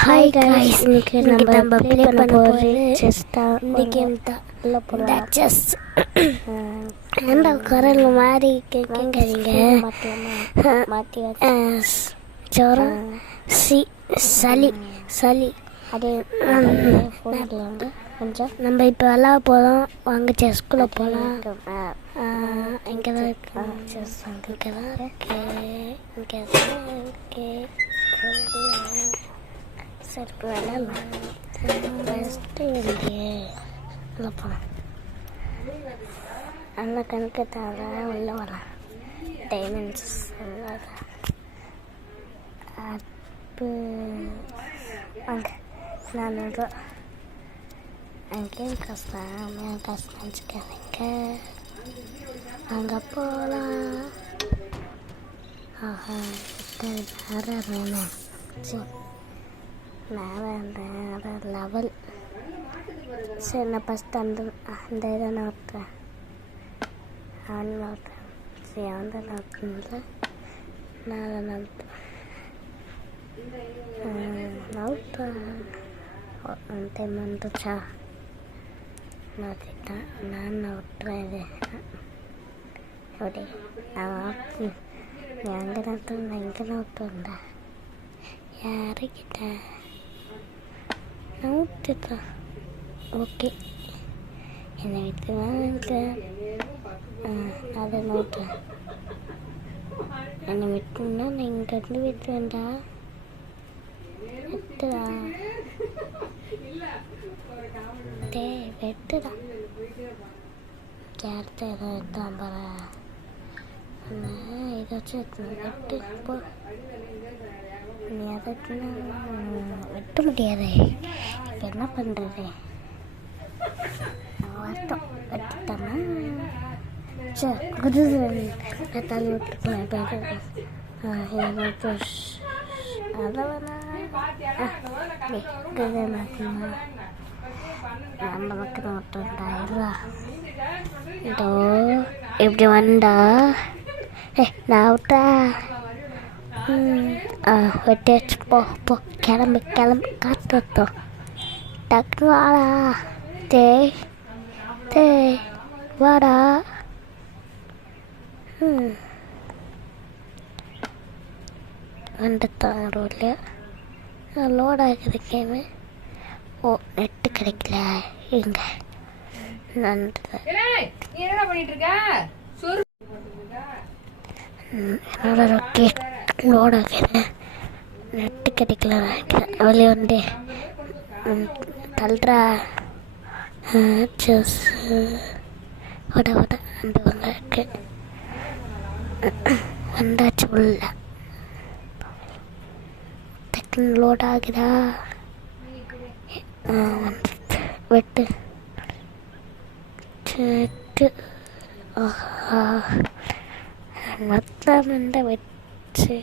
Hi guys, இன்னைக்கு நம்ம play பண்ண போகிறது செஸ் தான். இந்த கேம் தான் உள்ள போகலாம். செஸ் ஏன்டா குரல் மாதிரி கேட்குறீங்க? மாற்றி ஜுரம் சளி அது ஃபோனில் வந்து கொஞ்சம் நம்ம இப்போ விளாட போகிறோம். வாங்க செஸ்குள்ளே போகலாம். இங்கே தான் இருக்கு செஸ். இங்கே தான் இருக்கு. இங்கே தான் இருக்கு. சரி விளாட்லாம். ஃபஸ்ட்டு இங்கே உள்ள போகலாம். அந்த கணக்கு தவிர உள்ள வரலாம். டைமண்ட்ஸ் அப்பு வாங்க. 400 அங்கேயும் காசு நினச்சிக்காதீங்க. அங்கே போகலாம். ஆஹா வேறு வேணும். சரி வேறு லெவல். சரி நான் ஃபஸ்ட்டு அந்த இதை நான் விட்டுறேன். அவன் விட்டுறேன். சரி அவன் தான் விட்டுருந்தல. நான் அதை நான் விட்டுறேன். டைம் வந்துச்சா? நான் திட்டேன். நான் விட்டுறேன். இது எப்படி நீ அங்கே நட்டு நான் இங்கே நட்டு வந்தேன். யாருக்கிட்ட நான் விட்டுட்டேன். ஓகே என்னை விட்டு வாங்க. அதை நோட்டேன். என்னை விட்டுனா நான் இங்கேருந்து விட்டு வேண்டா வெட்டுடா. வெட்டுடா. கேரட்டு ஏதோ எடுத்தான் பாரு. இதை வச்சு வெட்டு போ. நீ அதை வெட்ட முடியாது. இப்போ என்ன பண்ணுறது? வரட்டும் வெட்டுட்டாமா. சரி குதிரை நான் தள்ளி விட்டுருக்கேன். அதை வேணா குதிரை மாற்றமா நம்ம பக்கம் விட்டுருந்தா இதோ இப்படி வந்தா நான் விட்டா வெட்டியாச்சு. போ கிளம்பு காத்துட்டோம். டக்கு வாடா. டேய் வாடா. வந்துட்டான் ரோட்ல. லோட் ஆகுது கேமு. ஓ நெட்டு கிடைக்கல. இங்க என்னோட ராக்கெட் லோட் ஆகுது. நெட்டு கிடைக்கல நினைக்கிறேன். வெளியே வந்து தள்ளுறா. ஜூஸ் வட அந்த வந்தாச்சு. வந்தாச்சு உள்ள. டக்குன்னு லோட் ஆகுதா? வெட்டு மொத்தம் இந்த வச்சு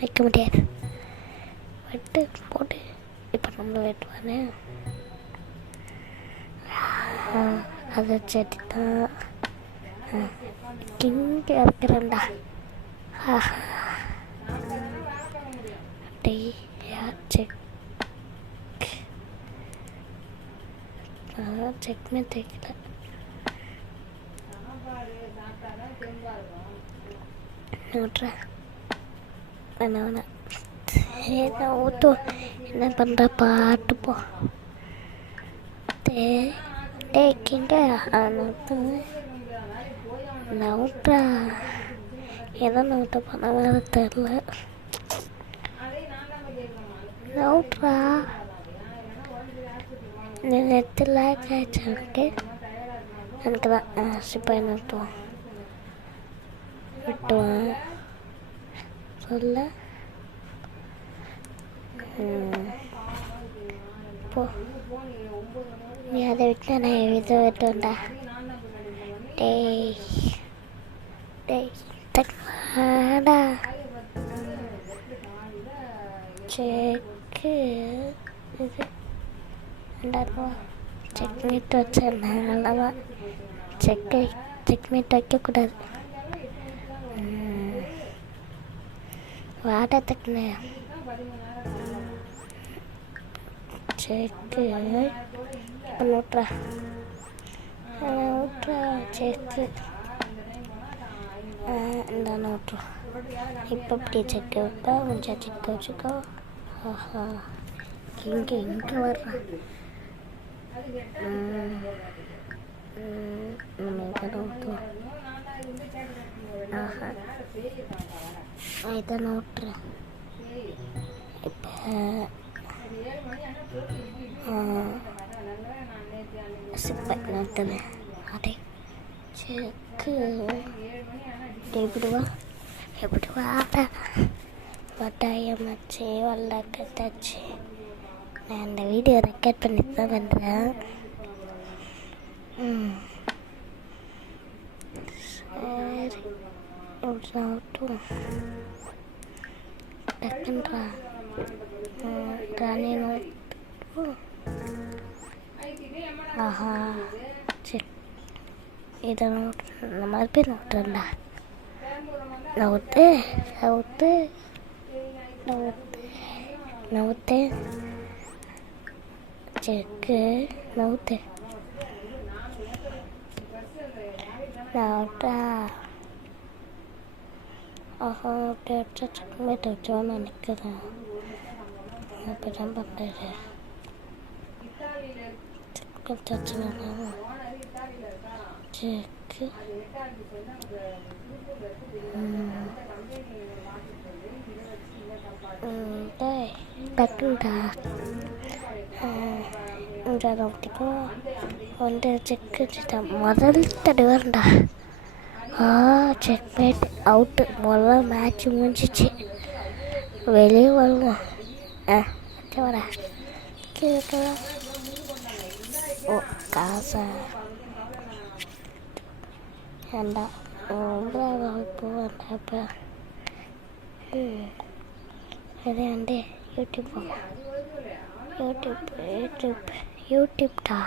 வைக்க முடியாது. வெட்டு போட்டு இப்போ நம்மள வெட்டுவானே. அதை செடி தான் இங்கே இருக்கிறேன்டா. செக்மே தைக்கல. ஊட்டு என்ன பண்ணுற பாட்டு போ. டேக்கிங்க நவுட்றா. எதை நவுட்ட பண்ண வேறு தெரில. நவுட்றா. நெத்தில் காய்ச்சிருக்கு. எனக்கு தான் சிப்பாய் நட்டுவான். விட்டுவான் சொல்ல. போ நீ அதை விட்டு நான் இதை வெட்டுவேன்டா. டேய் தக்காடா. செக்கு இது 2000 செக்மேட் வச்சிருந்தேன். நல்லவா செக்மேட் வைக்கக்கூடாது. வாடத்துக்குண்ணே செக்கு நோட்ரா செக்கு இந்த நோட்ரா இப்போ இப்படி செக்கு விட்டா கொஞ்சம் செக்கு வச்சுக்கோ. ஆஹா இங்கே வர்றான். ஆஹா இதை நோட்டுறேன். இப்போ சிப்பை நோட்டுறேன். அதே செக்கு எப்படி வாடா வட்டாயம் வச்சு வல்ல கட்டாச்சு. நான் இந்த வீடியோ ரெக்கார்ட் பண்ணி தான் பண்ணுறேன். சரி இப்படி டக்குன்றா ராணி நோட்டு. ஆஹா சரி இதை நோட்டு இந்த மாதிரி போய் நோட்டுறா. நவுத்து நவுத்து நவுத்து நவுத்து செக்கு நவுத்து நவுட்டா. ஆஹா அப்படி வச்சா செக்குமே தச்சுவான்னு நினைக்கிறேன். அப்படி தான் பண்ணுறது. செக்கு தச்சுனா செக்கு டக்குண்டா நோட்டிக்கும் வந்து செக்கு முதல் தடவைண்டா. Check mate out. முதல்ல மேட்ச் முடிஞ்சிச்சு. வெளியே வருவோம். வர ஓ காசா ஏண்டா ரொம்ப இப்போ வேண்டாப்பா. அதே வந்து யூடியூப் யூடியூப்டா.